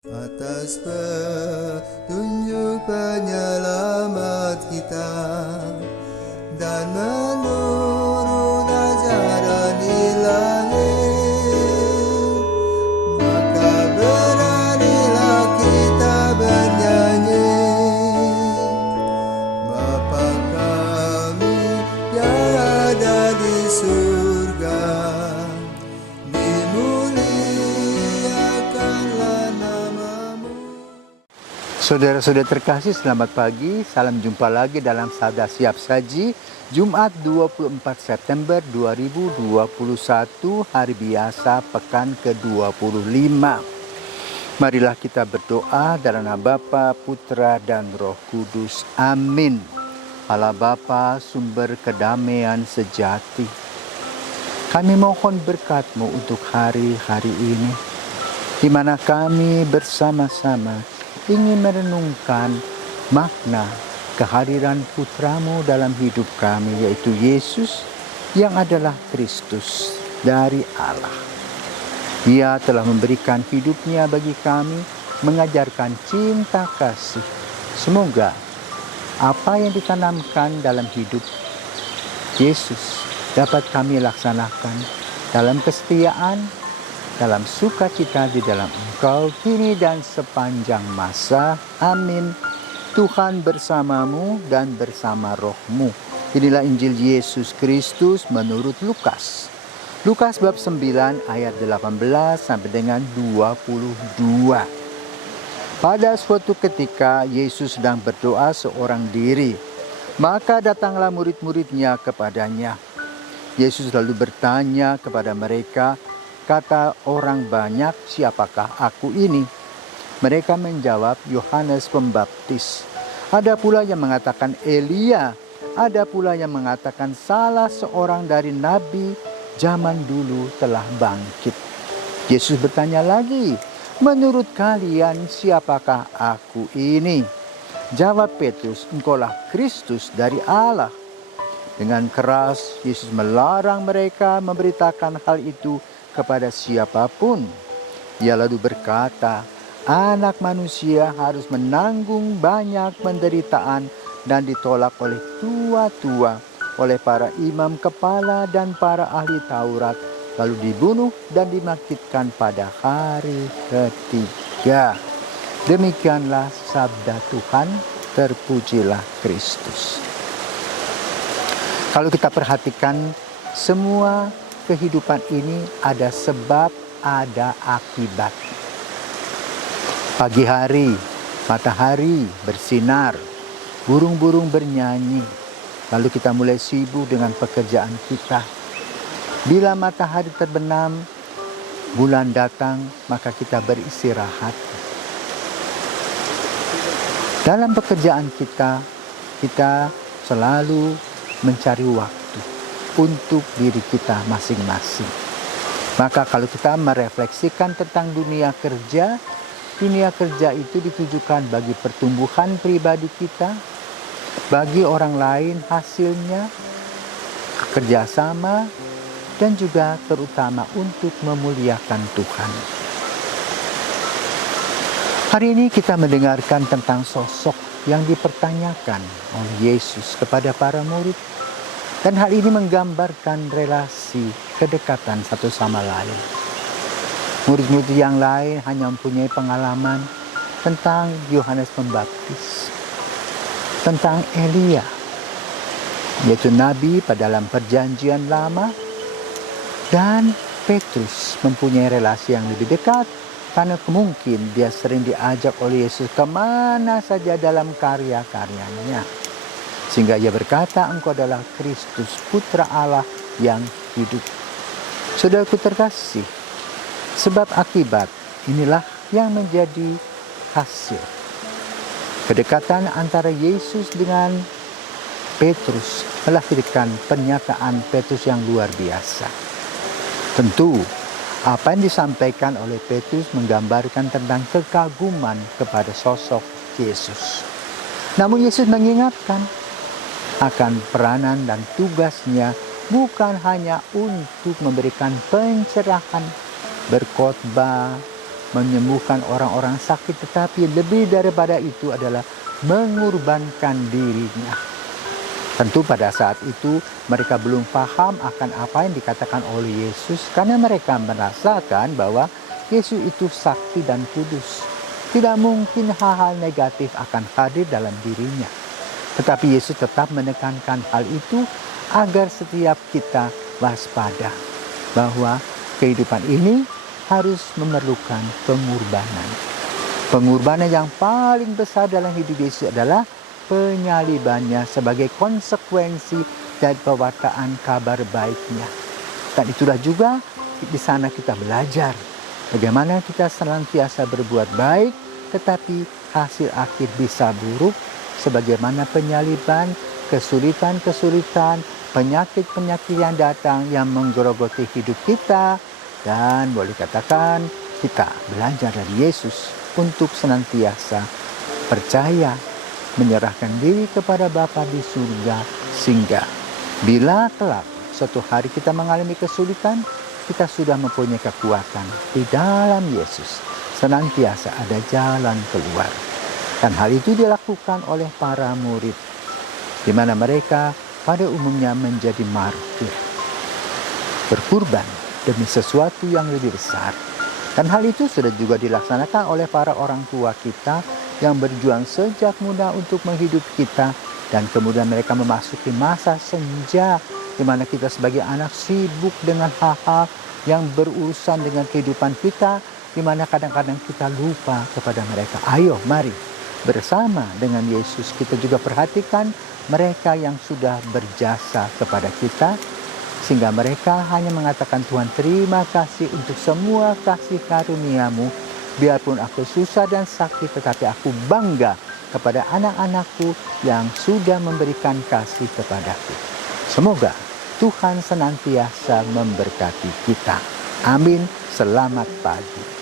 Atas petunjuk penyelamat kita dan menurut ajaran ilahi, maka beranilah kita bernyanyi. Bapa kami yang ada di surga, dimuliakanlah namamu. Saudara-saudara terkasih, selamat pagi. Salam jumpa lagi dalam Sabda Siap Saji, Jumat 24 September 2021, hari biasa, pekan ke-25. Marilah kita berdoa dalam nama Bapa, Putra, dan Roh Kudus. Amin. Allah Bapa, sumber kedamaian sejati, kami mohon berkat-Mu untuk hari-hari ini, di mana kami bersama-sama ingin merenungkan makna kehadiran Putra-Mu dalam hidup kami, yaitu Yesus yang adalah Kristus dari Allah. Ia telah memberikan hidupnya bagi kami, mengajarkan cinta kasih. Semoga apa yang ditanamkan dalam hidup Yesus dapat kami laksanakan dalam kesetiaan, dalam sukacita di dalam Engkau, kini dan sepanjang masa. Amin. Tuhan bersamamu dan bersama rohmu. Inilah Injil Yesus Kristus menurut Lukas. Lukas bab 9 ayat 18 sampai dengan 22. Pada suatu ketika Yesus sedang berdoa seorang diri, maka datanglah murid-muridnya kepadanya. Yesus lalu bertanya kepada mereka, kata orang banyak, siapakah aku ini? Mereka menjawab, Yohanes Pembaptis. Ada pula yang mengatakan Elia. Ada pula yang mengatakan salah seorang dari nabi zaman dulu telah bangkit. Yesus bertanya lagi, menurut kalian siapakah aku ini? Jawab Petrus, engkaulah Kristus dari Allah. Dengan keras Yesus melarang mereka memberitakan hal itu kepada siapapun. Ia lalu berkata, Anak manusia harus menanggung banyak penderitaan dan ditolak oleh tua-tua, oleh para imam kepala dan para ahli Taurat, lalu dibunuh dan dibangkitkan pada hari ketiga. Demikianlah sabda Tuhan, terpujilah Kristus. Kalau kita perhatikan, semua kehidupan ini ada sebab, ada akibat. Pagi hari, matahari bersinar, burung-burung bernyanyi, lalu kita mulai sibuk dengan pekerjaan kita. Bila matahari terbenam, bulan datang, maka kita beristirahat. Dalam pekerjaan kita selalu mencari waktu untuk diri kita masing-masing. Maka kalau kita merefleksikan tentang dunia kerja itu ditujukan bagi pertumbuhan pribadi kita, bagi orang lain hasilnya, kerjasama, dan juga terutama untuk memuliakan Tuhan. Hari ini kita mendengarkan tentang sosok yang dipertanyakan oleh Yesus kepada para murid. Dan hal ini menggambarkan relasi kedekatan satu sama lain. Murid-murid yang lain hanya mempunyai pengalaman tentang Yohanes Pembaptis, tentang Elia, yaitu nabi pada dalam perjanjian lama, dan Petrus mempunyai relasi yang lebih dekat karena mungkin dia sering diajak oleh Yesus kemana saja dalam karya-karyanya. Sehingga ia berkata, engkau adalah Kristus, Putra Allah yang hidup. Saudaraku terkasih, sebab akibat inilah yang menjadi hasil kedekatan antara Yesus dengan Petrus, melahirkan pernyataan Petrus yang luar biasa. Tentu, apa yang disampaikan oleh Petrus menggambarkan tentang kekaguman kepada sosok Yesus. Namun Yesus mengingatkan akan peranan dan tugasnya bukan hanya untuk memberikan pencerahan, berkhotbah, menyembuhkan orang-orang sakit, tetapi lebih daripada itu adalah mengorbankan dirinya. Tentu pada saat itu mereka belum paham akan apa yang dikatakan oleh Yesus, karena mereka merasakan bahwa Yesus itu sakti dan kudus. Tidak mungkin hal-hal negatif akan hadir dalam dirinya. Tetapi Yesus tetap menekankan hal itu agar setiap kita waspada bahwa kehidupan ini harus memerlukan pengorbanan. Pengorbanan yang paling besar dalam hidup Yesus adalah penyalibannya sebagai konsekuensi dari pewartaan kabar baiknya. Dan itulah juga di sana kita belajar bagaimana kita senantiasa berbuat baik, tetapi hasil akhir bisa buruk, sebagaimana penyaliban, kesulitan-kesulitan, penyakit-penyakit yang datang yang menggerogoti hidup kita. Dan boleh katakan kita belajar dari Yesus untuk senantiasa percaya, menyerahkan diri kepada Bapa di surga, sehingga bila kelak suatu hari kita mengalami kesulitan, kita sudah mempunyai kekuatan di dalam Yesus. Senantiasa ada jalan keluar. Dan hal itu dilakukan oleh para murid, di mana mereka pada umumnya menjadi martir, berkurban demi sesuatu yang lebih besar. Dan hal itu sudah juga dilaksanakan oleh para orang tua kita yang berjuang sejak muda untuk menghidupi kita. Dan kemudian mereka memasuki masa senja, di mana kita sebagai anak sibuk dengan hal-hal yang berurusan dengan kehidupan kita, di mana kadang-kadang kita lupa kepada mereka. Ayo, mari bersama dengan Yesus kita juga perhatikan mereka yang sudah berjasa kepada kita, sehingga mereka hanya mengatakan, Tuhan terima kasih untuk semua kasih karunia-Mu. Biarpun aku susah dan sakit, tetapi aku bangga kepada anak-anakku yang sudah memberikan kasih kepadaku. Semoga Tuhan senantiasa memberkati kita. Amin. Selamat pagi.